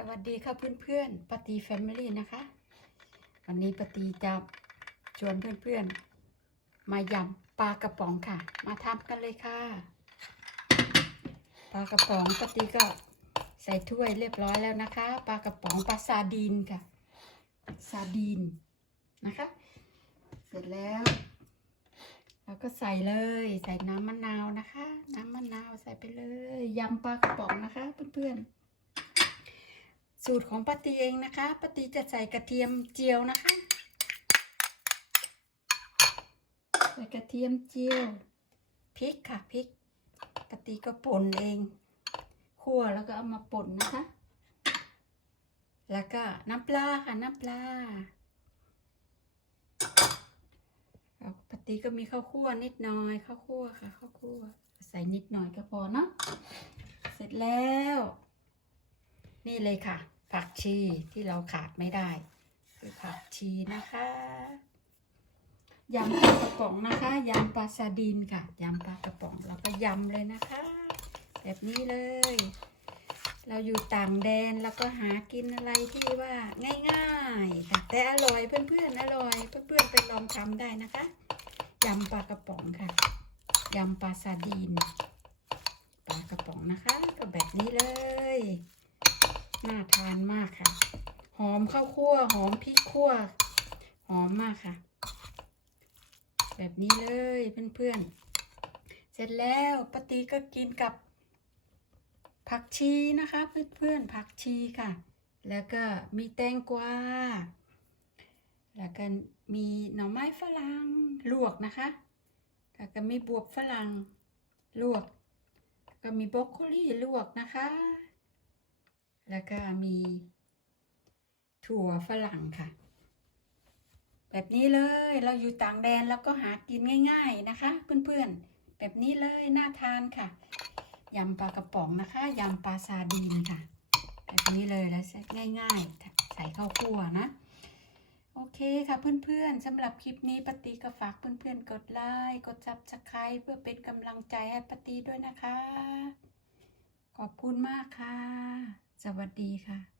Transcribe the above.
สวัสดีค่ะเพื่อนๆปฏิแฟมิลี่นะคะ วันนี้ปฏิจะชวนเพื่อนๆ มายำปลากระป๋องค่ะ มาทำกันเลยค่ะปลากระป๋องปฏิก็ใส่ถ้วยเรียบร้อยแล้วนะคะปลากระป๋องปลาซาดีนค่ะซาดีนนะคะ เสร็จแล้วเราก็ใส่เลยใส่น้ำมะนาวนะคะ น้ำมะนาวใส่ไปเลยยำปลากระป๋องนะคะ เพื่อนๆ สูตรของป้าตีเองนะคะป้าตีจะใส่กระเทียมเจียวนะคะ ใส่กระเทียมเจียวพริกค่ะพริกปาตีก็ป่นเองคั่วแล้วก็เอามาป่นนะคะ แล้วก็น้ำปลาค่ะน้ำปลาปกติก็มีข้าวคั่วนิดหน่อยข้าวคั่วค่ะข้าวคั่วใส่นิดหน่อยก็พอเนาะเสร็จแล้ว นี่เลยค่ะ ผักชีที่เราขาดไม่ได้คือผักชีนะคะยำปลากระป๋องนะคะยำปลาซาดีนค่ะยำปลากระป๋องแล้วก็ยำเลยนะคะ แบบนี้เลย เราอยู่ต่างแดนแล้วก็หากินอะไรที่ว่าง่ายๆแต่แต่อร่อยเพื่อนๆอร่อยเพื่อนๆไปลองทำได้นะคะยำปลากระป๋องค่ะยำปลาซาดีนปลากระป๋องนะคะ ก็แบบนี้เลย น่าทานมากค่ะ หอมข้าวคั่ว หอมพริกคั่ว หอมมากค่ะ แบบนี้เลยเพื่อนๆ เสร็จแล้วปาตีก็กินกับ ผักชีนะคะเพื่อนๆผักชีค่ะ แล้วก็มีแตงกวา แล้วก็มีหน่อไม้ฝรั่งลวกนะคะ แล้วก็มีบวบฝรั่งลวก ก็มีบรอกโคลีลวกนะคะ แล้วก็มีถั่วฝรั่งค่ะ แบบนี้เลยเราอยู่ต่างแดนแล้วก็หากินง่าย ๆนะคะ เพื่อนๆ แบบนี้เลยน่าทานค่ะยำปลากระป๋องนะคะยำปลาซาดีนค่ะ แบบนี้เลยแล้วง่ายๆ ใส่ข้าวคั่วนะ โอเคค่ะเพื่อนๆสำหรับคลิปนี้ปฏิก็ฝากเพื่อนๆ กดไลค์กดซับสไครต์เพื่อเป็นกำลังใจให้ปฏิด้วยนะคะ ขอบคุณมากค่ะ สวัสดีค่ะ